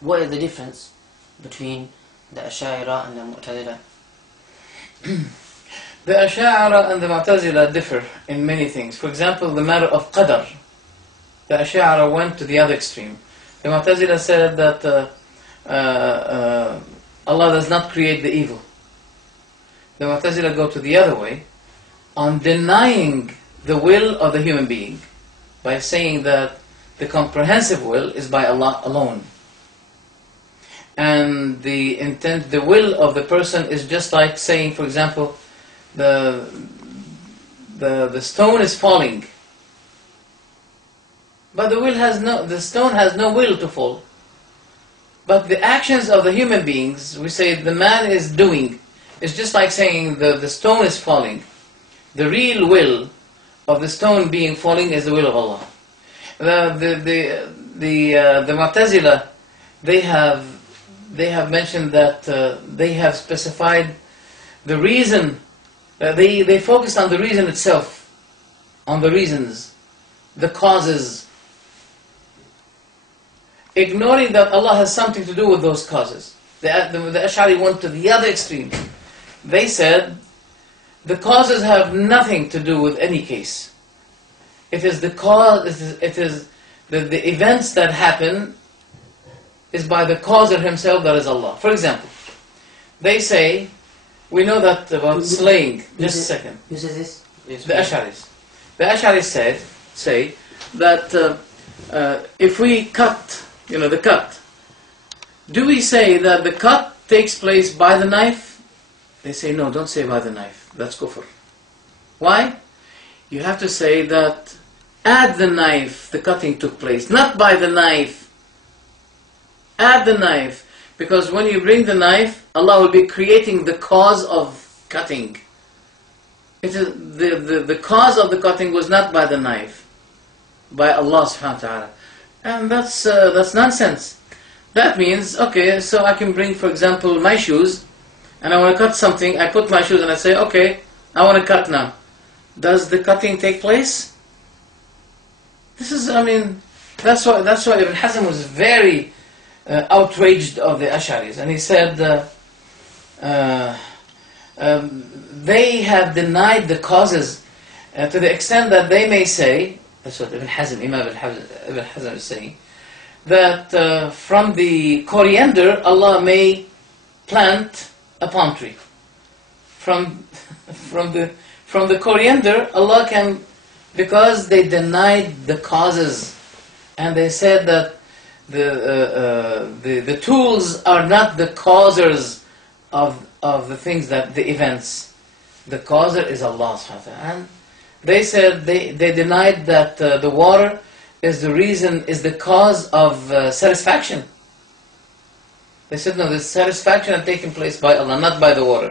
what is the difference between the Ashaira and the Mu'tazila? The Ashaaira and the Mu'tazila differ in many things. For example, the matter of qadr. The Ashaaira went to the other extreme. The Mu'tazila said that Allah does not create the evil. The Mu'tazila go to the other way on denying the will of the human being by saying that the comprehensive will is by Allah alone. And the intent, the will of the person is just like saying, for example, the stone is falling, but the stone has no will to fall. But the actions of the human beings, we say the man is doing, it's just like saying the stone is falling. The real will of the stone being falling is the will of Allah. The Mu'tazila, they have mentioned that they have specified the reason. They focused on the reason itself, on the reasons, the causes, ignoring that Allah has something to do with those causes. The Ash'ari went to the other extreme. They said the causes have nothing to do with any case. It is the cause. It is the events that happen is by the causer himself, that is Allah. For example, they say, we know that about slaying. Just a second. Who says this? The Ash'aris. The Ash'aris say that if we cut, the cut, do we say that the cut takes place by the knife? They say, no, don't say by the knife. That's kufr. Why? You have to say that at the knife the cutting took place, not by the knife. At the knife. Because when you bring the knife, Allah will be creating the cause of cutting. It is the cause of the cutting was not by the knife, by Allah subhanahu wa ta'ala. And that's nonsense. That means, okay, so I can bring, for example, my shoes, and I want to cut something, I put my shoes and I say, okay, I want to cut now. Does the cutting take place? This is, that's why Ibn Hazm was very outraged of the Ash'aris, and he said they have denied the causes to the extent that they may say, that's what Ibn Hazm, Imam Ibn Hazm is saying, that from the coriander Allah may plant a palm tree. From the coriander Allah can, because they denied the causes, and they said that the tools are not the causers of the things, that the events. The causer is Allah subhanahu wa ta'ala. And they said they denied that the water is the reason, is the cause of satisfaction. They said no, the satisfaction had taken place by Allah, not by the water.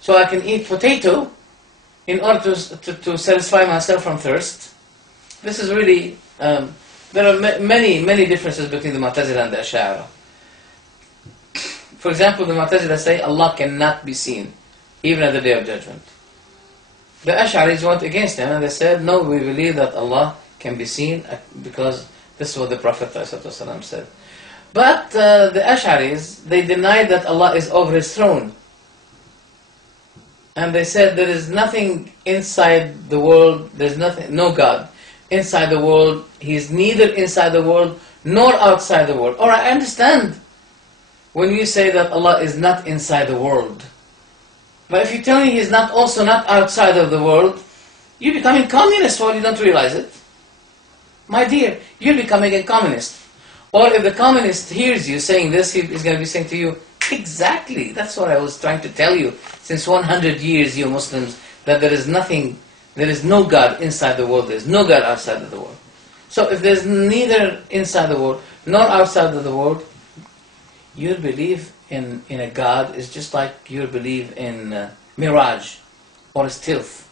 So I can eat potato in order to satisfy myself from thirst. This is really there are many differences between the Mu'tazila and the Ash'aira. For example, the Mu'tazila say Allah cannot be seen, even at the Day of Judgment. The Ash'aris went against them and they said, no, we believe that Allah can be seen because this is what the Prophet ﷺ said. But the Ash'aris, they denied that Allah is over His throne. And they said there is nothing inside the world, there's nothing, no God inside the world. He is neither inside the world nor outside the world. Or I understand when you say that Allah is not inside the world. But if you tell me He is not also not outside of the world, you're becoming communist while you don't realize it. My dear, you're becoming a communist. Or if the communist hears you saying this, he's going to be saying to you, exactly, that's what I was trying to tell you since 100 years, you Muslims, that there is nothing, there is no God inside the world, there is no God outside of the world. So if there's neither inside the world nor outside of the world, your belief in a God is just like your belief in mirage or stealth.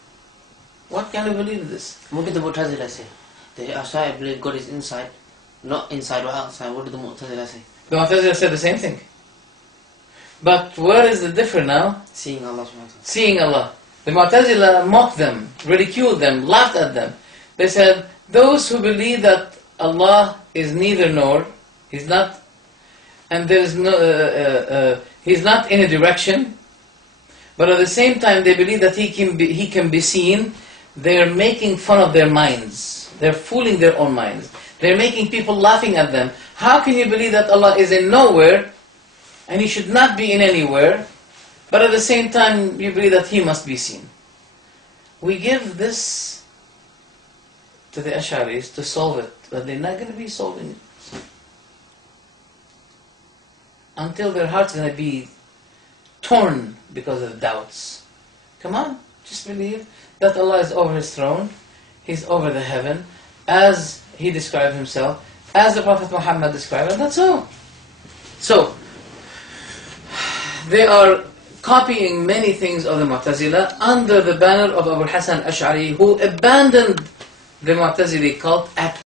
What can you believe in this? What did the Mu'tazila say? The Ash'ari believe God is inside, not inside or outside. What did the Mu'tazila say? The Mu'tazila said the same thing. But where is the difference now? Seeing Allah subhanahu wa ta'ala. Seeing Allah. The Mu'tazila mocked them, ridiculed them, laughed at them. They said, those who believe that Allah is neither nor, He's not, and there is no, he's not in a direction, but at the same time they believe that he can be seen. They're making fun of their minds. They're fooling their own minds. They're making people laughing at them. How can you believe that Allah is in nowhere and He should not be in anywhere, but at the same time you believe that He must be seen? We give this to the Ash'aris to solve it, but they're not going to be solving it until their heart's going to be torn because of the doubts. Come on, just believe that Allah is over His throne, He's over the heaven, as He described Himself, as the Prophet Muhammad described, and that's all. So, they are copying many things of the Mu'tazila under the banner of Abu Hasan Ash'ari, who abandoned the Mu'tazili cult at